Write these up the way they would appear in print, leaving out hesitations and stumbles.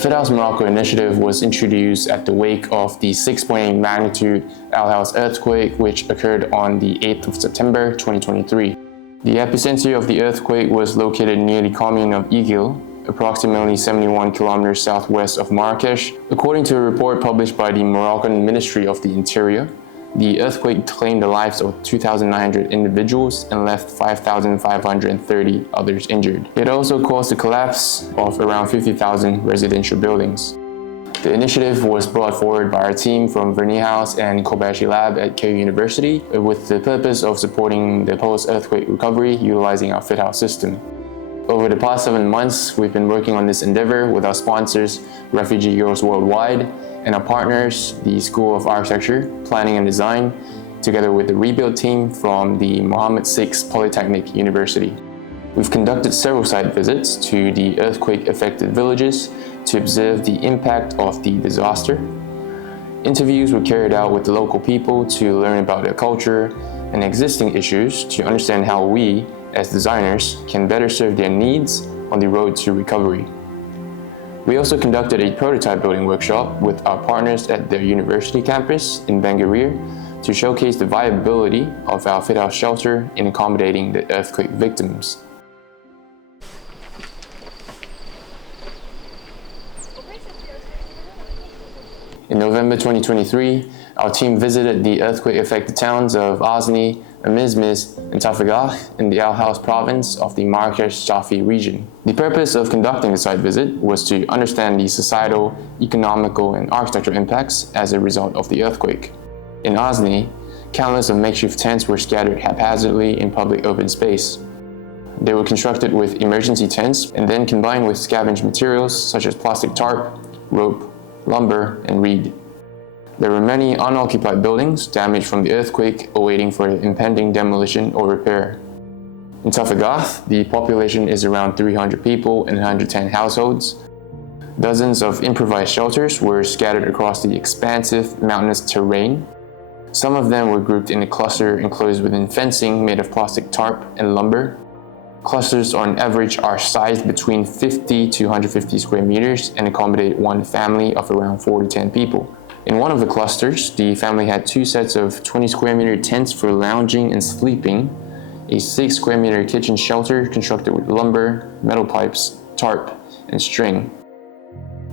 F.I.T.HOUSE Morocco initiative was introduced at the wake of the 6.8 magnitude Haouz Earthquake, which occurred on the 8th of September 2023. The epicenter of the earthquake was located near the commune of Igil, approximately 71 kilometers southwest of Marrakesh. According to a report published by the Moroccan Ministry of the Interior, the earthquake claimed the lives of 2,900 individuals and left 5,530 others injured. It also caused the collapse of around 50,000 residential buildings. The initiative was brought forward by our team from Vernier House and Kobayashi Lab at KU University with the purpose of supporting the post-earthquake recovery utilizing our F.I.T.HOUSE system. Over the past 7 months, we've been working on this endeavor with our sponsors, Refugee Girls Worldwide, and our partners, the School of Architecture, Planning and Design, together with the rebuild team from the Mohammed VI Polytechnic University. We've conducted several site visits to the earthquake-affected villages to observe the impact of the disaster. Interviews were carried out with the local people to learn about their culture and existing issues to understand how we, as designers, can better serve their needs on the road to recovery. We also conducted a prototype building workshop with our partners at their university campus in Bengurir to showcase the viability of our F.I.T.HOUSE shelter in accommodating the earthquake victims. In November 2023, our team visited the earthquake-affected towns of Azni, Amizmiz, and Tafagah in the Haouz province of the Marrakesh-Shafi region. The purpose of conducting the site visit was to understand the societal, economical, and architectural impacts as a result of the earthquake. In Azni, countless of makeshift tents were scattered haphazardly in public open space. They were constructed with emergency tents and then combined with scavenged materials such as plastic tarp, rope, lumber, and reed. There were many unoccupied buildings damaged from the earthquake awaiting for impending demolition or repair. In Tafagah, the population is around 300 people and 110 households. Dozens of improvised shelters were scattered across the expansive mountainous terrain. Some of them were grouped in a cluster enclosed within fencing made of plastic tarp and lumber. Clusters on average are sized between 50 to 150 square meters and accommodate one family of around 4 to 10 people. In one of the clusters, the family had 2 sets of 20 square meter tents for lounging and sleeping, a 6 square meter kitchen shelter constructed with lumber, metal pipes, tarp, and string.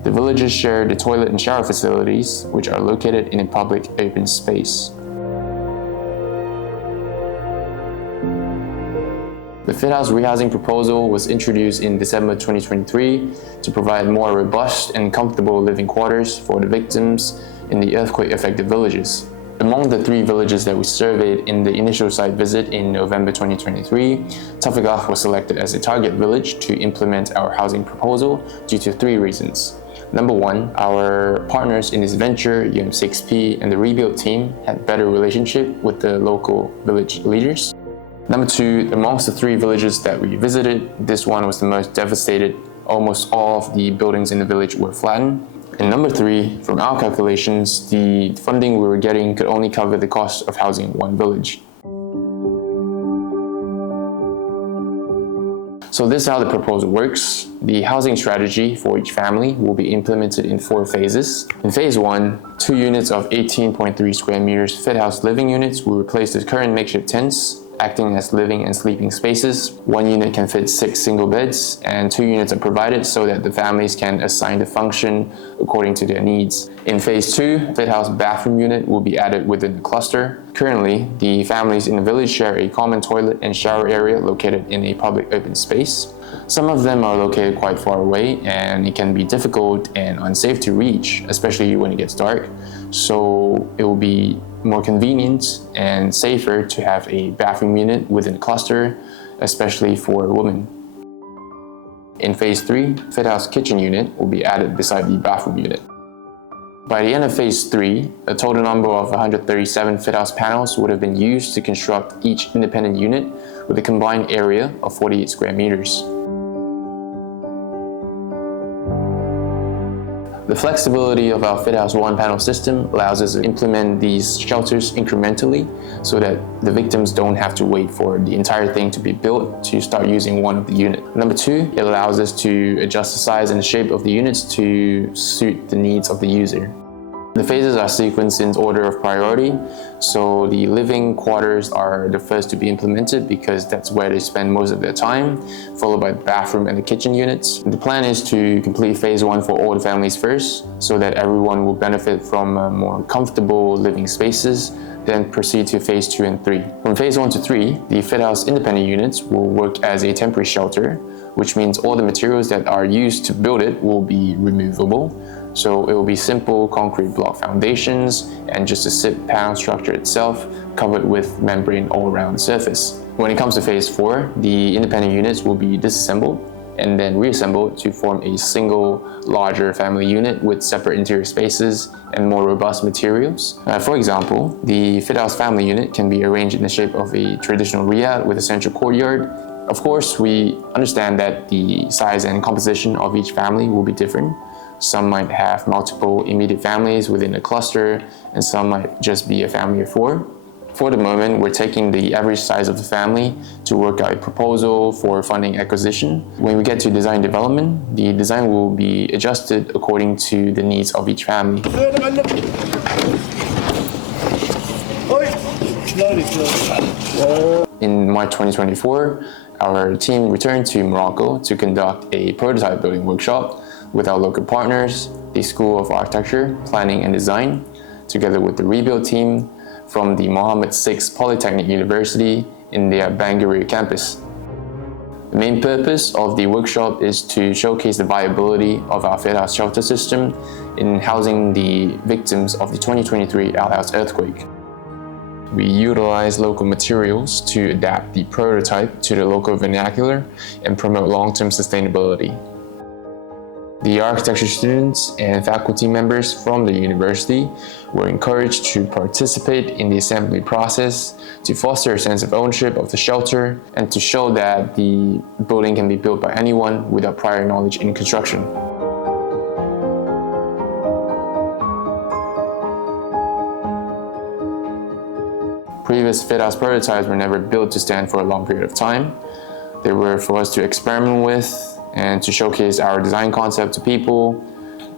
The villagers share the toilet and shower facilities, which are located in a public open space. The F.I.T.HOUSE rehousing proposal was introduced in December 2023 to provide more robust and comfortable living quarters for the victims in the earthquake-affected villages. Among the 3 villages that we surveyed in the initial site visit in November 2023, Tafagah was selected as a target village to implement our housing proposal due to 3 reasons. Number 1, our partners in this venture, UM6P and the rebuild team, had better relationship with the local village leaders. Number 2, amongst the 3 villages that we visited, this one was the most devastated. Almost all of the buildings in the village were flattened. And number 3, from our calculations, the funding we were getting could only cover the cost of housing one village. So this is how the proposal works. The housing strategy for each family will be implemented in 4 phases. In phase 1, 2 units of 18.3 square meters F.I.T.HOUSE living units will replace the current makeshift tents, acting as living and sleeping spaces. 1 unit can fit 6 single beds, and 2 units are provided so that the families can assign the function according to their needs. In phase 2, F.I.T.HOUSE bathroom unit will be added within the cluster. Currently, the families in the village share a common toilet and shower area located in a public open space. Some of them are located quite far away, and it can be difficult and unsafe to reach, especially when it gets dark. So it will be more convenient and safer to have a bathroom unit within a cluster, especially for women. In phase 3, F.I.T.HOUSE kitchen unit will be added beside the bathroom unit. By the end of phase 3, a total number of 137 F.I.T.HOUSE panels would have been used to construct each independent unit with a combined area of 48 square meters. The flexibility of our F.I.T.HOUSE one-panel system allows us to implement these shelters incrementally so that the victims don't have to wait for the entire thing to be built to start using one of the units. Number two, it allows us to adjust the size and shape of the units to suit the needs of the user. The phases are sequenced in order of priority, so the living quarters are the first to be implemented because that's where they spend most of their time, followed by the bathroom and the kitchen units. The plan is to complete phase 1 for all the families first, so that everyone will benefit from more comfortable living spaces, then proceed to phase 2 and 3. From phase 1 to 3, the F.I.T.HOUSE independent units will work as a temporary shelter, which means all the materials that are used to build it will be removable. So it will be simple concrete block foundations and just a SIP panel structure itself covered with membrane all around the surface. When it comes to phase 4, the independent units will be disassembled and then reassembled to form a single larger family unit with separate interior spaces and more robust materials. For example, the F.I.T.HOUSE family unit can be arranged in the shape of a traditional riad with a central courtyard. Of course, we understand that the size and composition of each family will be different. Some might have multiple immediate families within a cluster, and some might just be a family of 4. For the moment, we're taking the average size of the family to work out a proposal for funding acquisition. When we get to design development, the design will be adjusted according to the needs of each family. In March 2024, our team returned to Morocco to conduct a prototype building workshop with our local partners, the School of Architecture, Planning and Design, together with the rebuild team from the Mohammed VI Polytechnic University in their Bangalore campus. The main purpose of the workshop is to showcase the viability of our F.I.T.HOUSE shelter system in housing the victims of the 2023 Haouz earthquake. We utilize local materials to adapt the prototype to the local vernacular and promote long-term sustainability. The architecture students and faculty members from the university were encouraged to participate in the assembly process to foster a sense of ownership of the shelter and to show that the building can be built by anyone without prior knowledge in construction. Previous F.I.T.HOUSE prototypes were never built to stand for a long period of time. They were for us to experiment with and to showcase our design concept to people.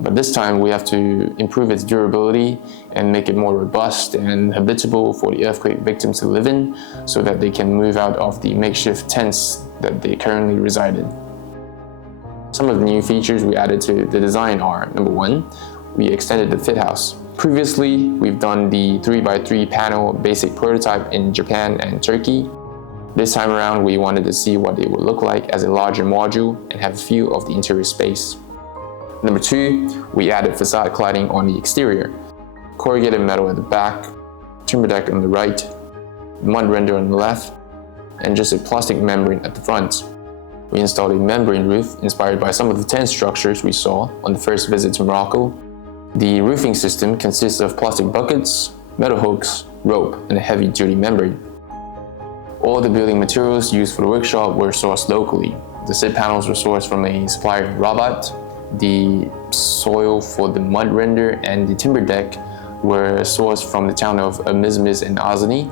But this time we have to improve its durability and make it more robust and habitable for the earthquake victims to live in so that they can move out of the makeshift tents that they currently reside in. Some of the new features we added to the design are, number 1, we extended the F.I.T.HOUSE. Previously, we've done the 3x3 panel basic prototype in Japan and Turkey. This time around, we wanted to see what it would look like as a larger module and have a view of the interior space. Number 2, we added facade cladding on the exterior, corrugated metal at the back, timber deck on the right, mud render on the left, and just a plastic membrane at the front. We installed a membrane roof inspired by some of the tent structures we saw on the first visit to Morocco. The roofing system consists of plastic buckets, metal hooks, rope, and a heavy-duty membrane. All the building materials used for the workshop were sourced locally. The SIP panels were sourced from a supplier in Rabat. The soil for the mud render and the timber deck were sourced from the town of Amizmiz and Azani.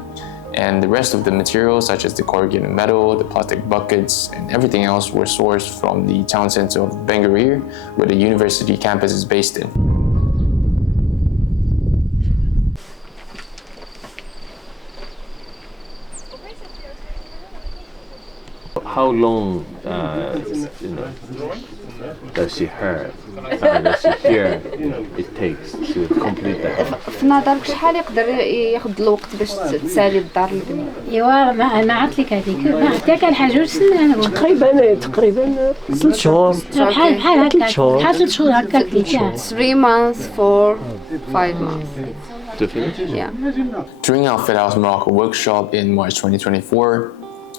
And the rest of the materials, such as the corrugated metal, the plastic buckets, and everything else were sourced from the town center of Bangalore, where the university campus is based in. How long, does she hear it takes to complete the house? في نظرك شحال يقدر ياخذ الوقت باش تسالي الدار البنية؟ ايوا ما عرفت لك هذيك حتى كان حاجه سنه تقريبا 6 شهور بحال هكا بحال 6 شهور هكا 3 months for 5 months. To finish? Yeah. During our F.I.T.HOUSE Morocco workshop in March 2024,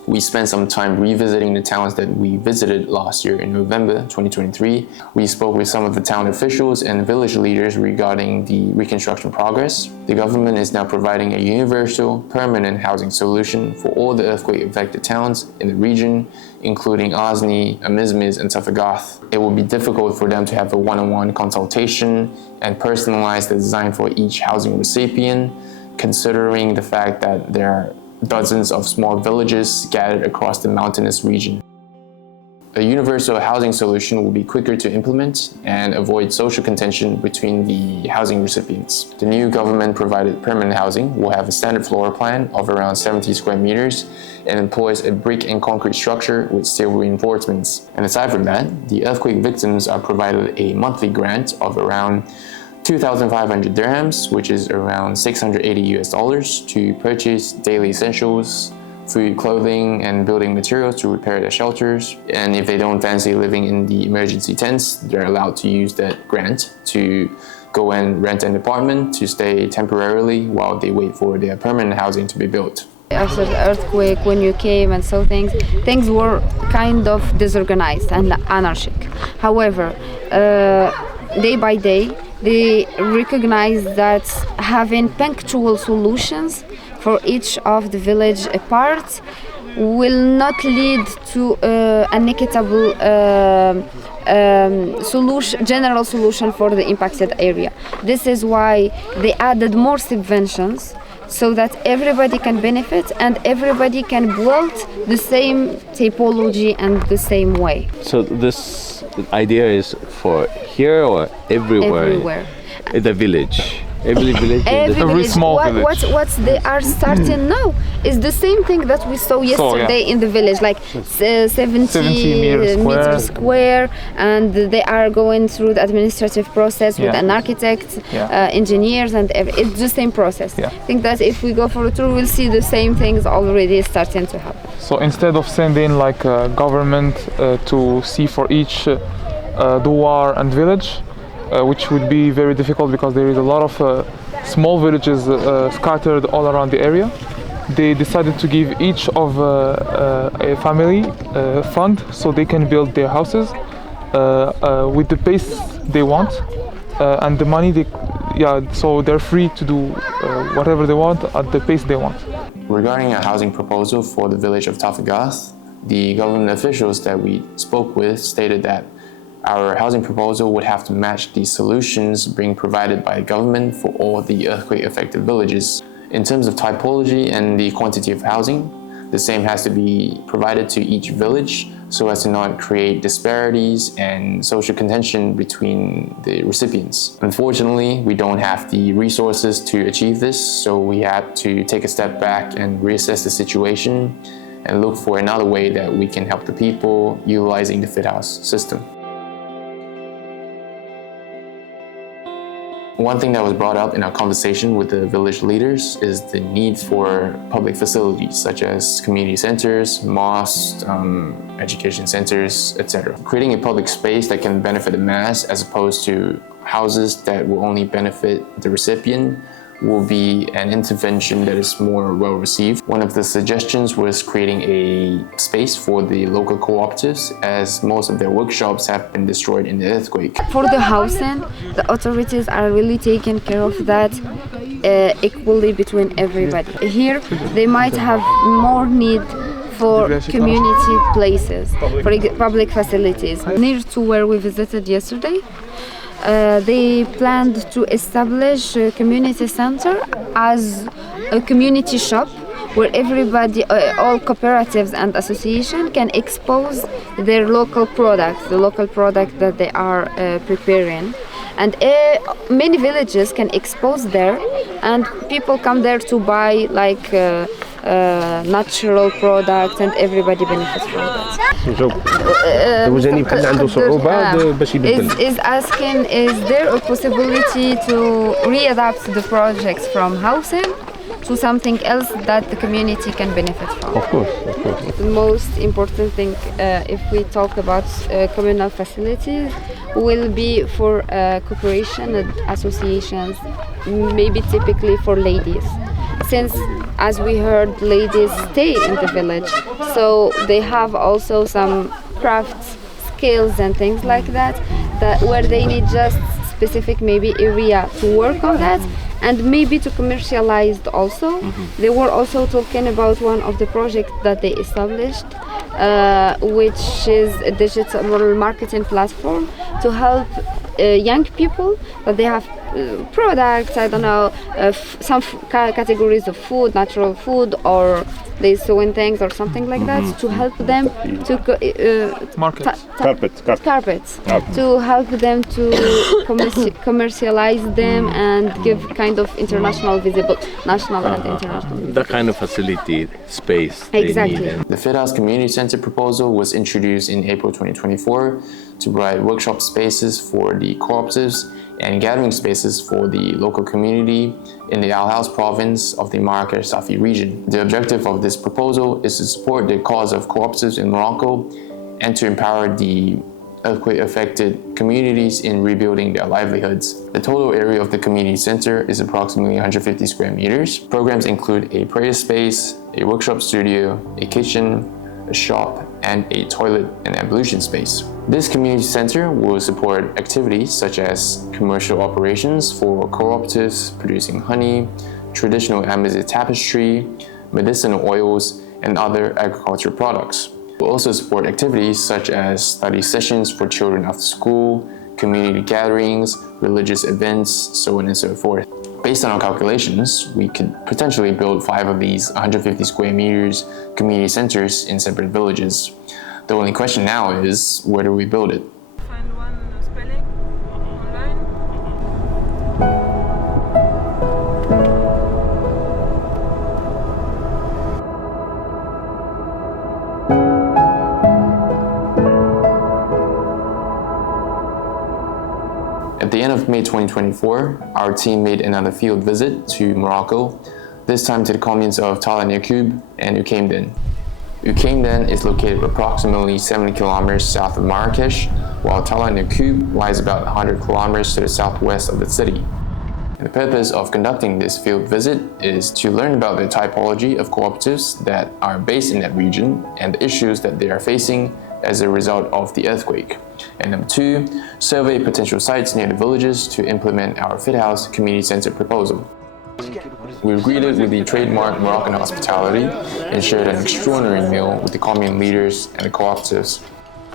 We spent some time revisiting the towns that we visited last year in November 2023. We spoke with some of the town officials and village leaders regarding the reconstruction progress. The government is now providing a universal, permanent housing solution for all the earthquake-affected towns in the region, including Azni, Amizmiz, and Tafagath. It will be difficult for them to have a one-on-one consultation and personalize the design for each housing recipient, considering the fact that there are dozens of small villages scattered across the mountainous region. A universal housing solution will be quicker to implement and avoid social contention between the housing recipients. The new government-provided permanent housing will have a standard floor plan of around 70 square meters and employs a brick and concrete structure with steel reinforcements. And aside from that, the earthquake victims are provided a monthly grant of around 2,500 dirhams, which is around $680 to purchase daily essentials, food, clothing, and building materials to repair their shelters. And if they don't fancy living in the emergency tents, they're allowed to use that grant to go and rent an apartment to stay temporarily while they wait for their permanent housing to be built. After the earthquake, when you came and saw things were kind of disorganized and anarchic. However, day by day, they recognize that having punctual solutions for each of the village parts will not lead to a equitable general solution for the impacted area. This is why they added more subventions so that everybody can benefit and everybody can build the same typology and the same way. So this idea is for here or everywhere? Everywhere. In the village? Every village? Every small village. What they are starting now is the same thing that we saw yesterday in the village, like 70 meters square, and they are going through the administrative process with an architect, engineers, and it's the same process. I think that if we go for a tour, we'll see the same things already starting to happen. So instead of sending like a government to see for each douar and village, which would be very difficult because there is a lot of small villages scattered all around the area, they decided to give each of a family fund so they can build their houses with the pace they want, and the money so they're free to do whatever they want at the pace they want. Regarding a housing proposal for the village of Tafagath, the government officials that we spoke with stated that our housing proposal would have to match the solutions being provided by the government for all the earthquake-affected villages. In terms of typology and the quantity of housing, the same has to be provided to each village so as to not create disparities and social contention between the recipients. Unfortunately, we don't have the resources to achieve this, so we had to take a step back and reassess the situation and look for another way that we can help the people utilizing the F.I.T.HOUSE system. One thing that was brought up in our conversation with the village leaders is the need for public facilities such as community centers, mosques, education centers, etc. Creating a public space that can benefit the mass as opposed to houses that will only benefit the recipient will be an intervention that is more well received. One of the suggestions was creating a space for the local cooperatives, as most of their workshops have been destroyed in the earthquake. For the housing, the authorities are really taking care of that equally between everybody. Here, they might have more need for community places, for public facilities. Near to where we visited yesterday, they planned to establish a community center as a community shop where everybody, all cooperatives and associations can expose their local products, the local product that they are preparing. And many villages can expose there, and people come there to buy like natural products, and everybody benefits from that. Is asking, is there a possibility to readapt the projects from housing to something else that the community can benefit from? Of course, of course. The most important thing, if we talk about communal facilities, will be for cooperation and associations, maybe typically for ladies. since, as we heard, ladies stay in the village, so they have also some crafts, skills and things like that, where they need just specific maybe area to work on that and maybe to commercialize also. They were also talking about one of the projects that they established, which is a digital marketing platform to help young people that they have products, I don't know, some categories of food, natural food, or they sewing things or something like that, to help them to carpets, to help them to commercialize them and give kind of international visible, national and international. The kind of facility space Exactly. they need. The F.I.T.HOUSE Community Center proposal was introduced in April 2024 to provide workshop spaces for the cooperatives and gathering spaces for the local community in the Haouz province of the Moroccan Safi region. The objective of this proposal is to support the cause of cooperatives in Morocco and to empower the earthquake-affected communities in rebuilding their livelihoods. The total area of the community center is approximately 150 square meters. Programs include a prayer space, a workshop studio, a kitchen, a shop, and a toilet and ablution space. This community center will support activities such as commercial operations for cooperatives producing honey, traditional Amazigh tapestry, medicinal oils, and other agricultural products. It will also support activities such as study sessions for children after school, community gatherings, religious events, so on and so forth. Based on our calculations, we could potentially build 5 of these 150 square meters community centers in separate villages. The only question now is, where do we build it? Find one spelling online. At the end of May 2024, our team made another field visit to Morocco, this time to the communes of Tal and Yaqub and Uqaimdan. Uqaimdan is located approximately 70 kilometers south of Marrakesh, while Tal and Yaqub lies about 100 kilometers to the southwest of the city. And the purpose of conducting this field visit is to learn about the typology of cooperatives that are based in that region and the issues that they are facing as a result of the earthquake. And number 2, survey potential sites near the villages to implement our F.I.T.HOUSE Community Center proposal. We were greeted with the trademark Moroccan hospitality and shared an extraordinary meal with the commune leaders and the cooperatives.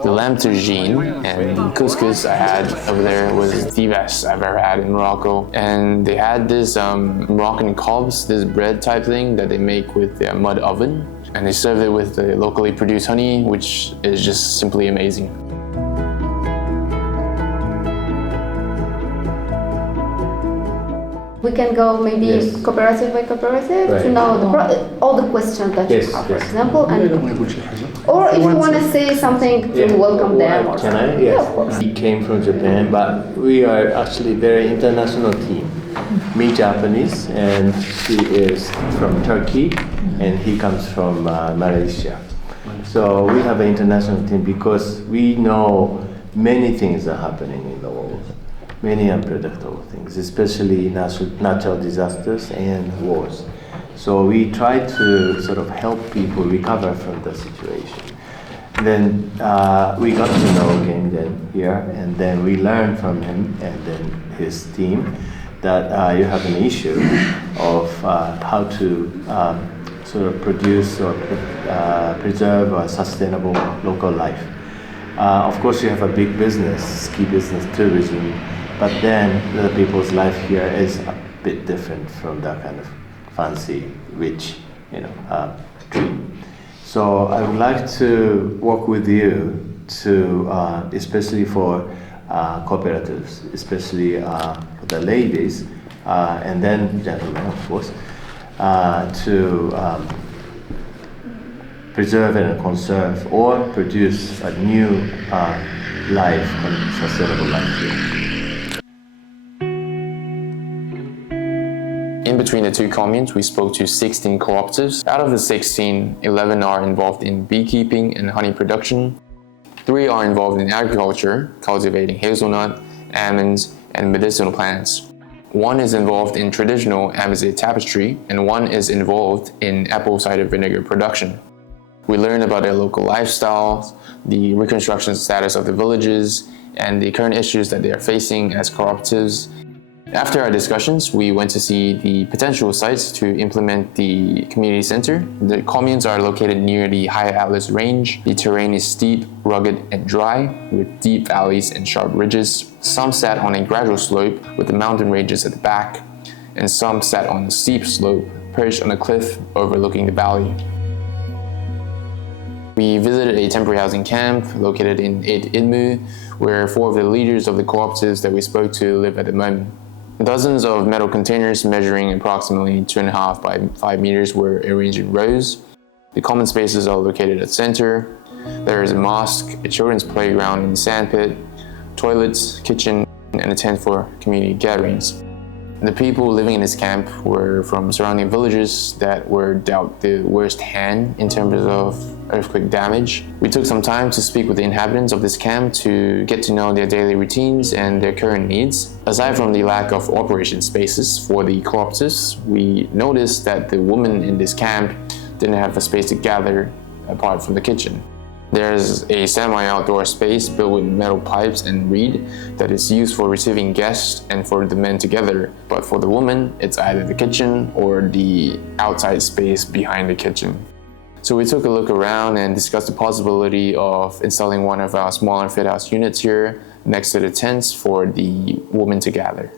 The lamb tagine and the couscous I had over there was the best I've ever had in Morocco. And they had this Moroccan khobz, this bread type thing that they make with their mud oven. And they served it with the locally produced honey, which is just simply amazing. We can go maybe cooperative by cooperative to know all the questions that you have, for example, and or if you want to say something to welcome them. Or Can I? Yes. Yeah, of course. He came from Japan, but we are actually very international team. Me Japanese, and she is from Turkey, and he comes from Malaysia. So we have an international team because we know many things are happening in the world. Many unpredictable things, especially natural disasters and wars. So we try to sort of help people recover from the situation. Then we got to know him here, and then we learned from him and then his team that you have an issue of how to sort of produce or preserve a sustainable local life. Of course, you have a big business, ski business, tourism, but then the people's life here is a bit different from that kind of fancy, rich, dream. So I would like to work with you to, especially for cooperatives, especially for the ladies, and then gentlemen, of course, to preserve and conserve or produce a new life, sustainable life here. In between the two communes, we spoke to 16 cooperatives. Out of the 16, 11 are involved in beekeeping and honey production. 3 are involved in agriculture, cultivating hazelnut, almonds, and medicinal plants. One is involved in traditional Amazigh tapestry, and one is involved in apple cider vinegar production. We learned about their local lifestyles, the reconstruction status of the villages, and the current issues that they are facing as cooperatives. After our discussions, we went to see the potential sites to implement the community center. The communes are located near the high Atlas range. The terrain is steep, rugged, and dry, with deep valleys and sharp ridges. Some sat on a gradual slope with the mountain ranges at the back, and some sat on a steep slope, perched on a cliff overlooking the valley. We visited a temporary housing camp located in Idmu, where 4 of the leaders of the cooperatives that we spoke to live at the moment. Dozens of metal containers measuring approximately 2.5 by 5 meters were arranged in rows. The common spaces are located at the center. There is a mosque, a children's playground and sandpit, toilets, kitchen, and a tent for community gatherings. The people living in this camp were from surrounding villages that were dealt the worst hand in terms of earthquake damage. We took some time to speak with the inhabitants of this camp to get to know their daily routines and their current needs. Aside from the lack of operation spaces for the cooperatives, we noticed that the women in this camp didn't have a space to gather apart from the kitchen. There's a semi-outdoor space built with metal pipes and reed that is used for receiving guests and for the men together. But for the women, it's either the kitchen or the outside space behind the kitchen. So we took a look around and discussed the possibility of installing one of our smaller F.I.T.HOUSE units here next to the tents for the women to gather.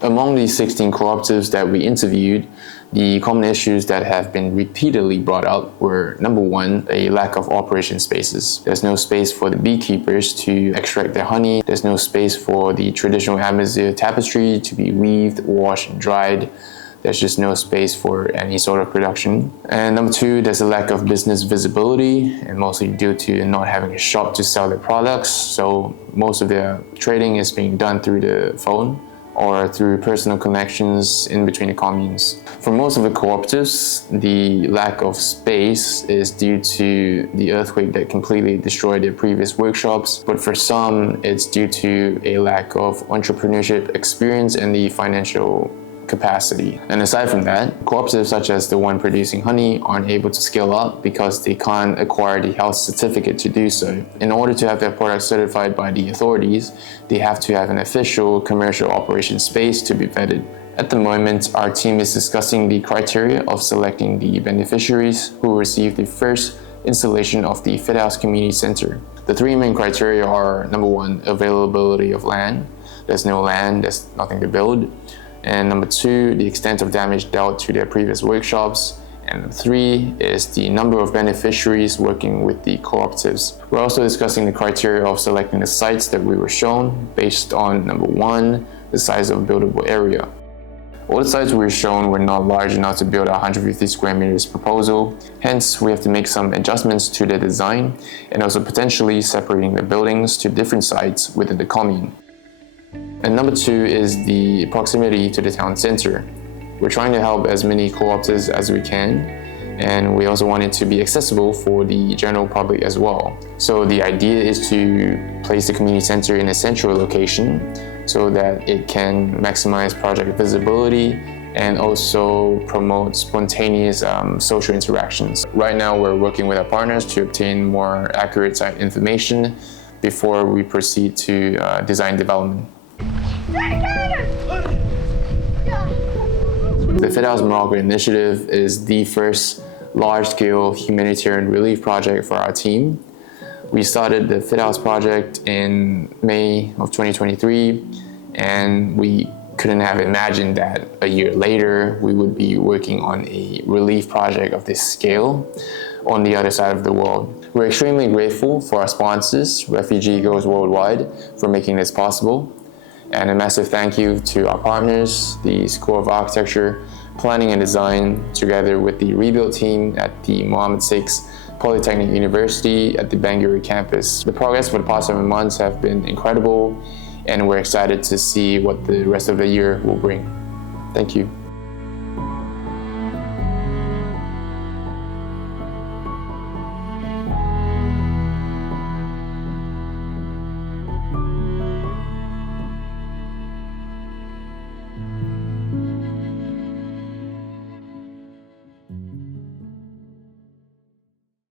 Among the 16 cooperatives that we interviewed, the common issues that have been repeatedly brought up were, number 1, a lack of operation spaces. There's no space for the beekeepers to extract their honey. There's no space for the traditional Amazigh tapestry to be weaved, washed, and dried. There's just no space for any sort of production. And number 2, there's a lack of business visibility, and mostly due to not having a shop to sell their products. So most of their trading is being done through the phone or through personal connections in between the communes. For most of the cooperatives, the lack of space is due to the earthquake that completely destroyed their previous workshops, but for some, it's due to a lack of entrepreneurship experience and the financial capacity. And aside from that, cooperatives such as the one producing honey aren't able to scale up because they can't acquire the health certificate to do so. In order to have their product certified by the authorities, they have to have an official commercial operation space to be vetted. At the moment, our team is discussing the criteria of selecting the beneficiaries who will receive the first installation of the F.I.T.HOUSE Community Center. The 3 main criteria are, number 1, availability of land. There's no land, there's nothing to build. And number 2, the extent of damage dealt to their previous workshops. And number 3 is the number of beneficiaries working with the cooperatives. We're also discussing the criteria of selecting the sites that we were shown based on, number 1, the size of buildable area. All the sites we were shown were not large enough to build a 150 square meters proposal. Hence, we have to make some adjustments to the design and also potentially separating the buildings to different sites within the commune. And number 2 is the proximity to the town center. We're trying to help as many cooperatives as we can, and we also want it to be accessible for the general public as well. So the idea is to place the community center in a central location so that it can maximize project visibility and also promote spontaneous social interactions. Right now we're working with our partners to obtain more accurate site information before we proceed to design development. The F.I.T.HOUSE Morocco initiative is the first large-scale humanitarian relief project for our team. We started the F.I.T.HOUSE project in May of 2023, and we couldn't have imagined that a year later we would be working on a relief project of this scale on the other side of the world. We're extremely grateful for our sponsors, Refugee Girls Worldwide, for making this possible. And a massive thank you to our partners, the School of Architecture, Planning and Design, together with the rebuild team at the Mohammed VI Polytechnic University at the Bangui campus. The progress for the past 7 months have been incredible, and we're excited to see what the rest of the year will bring. Thank you.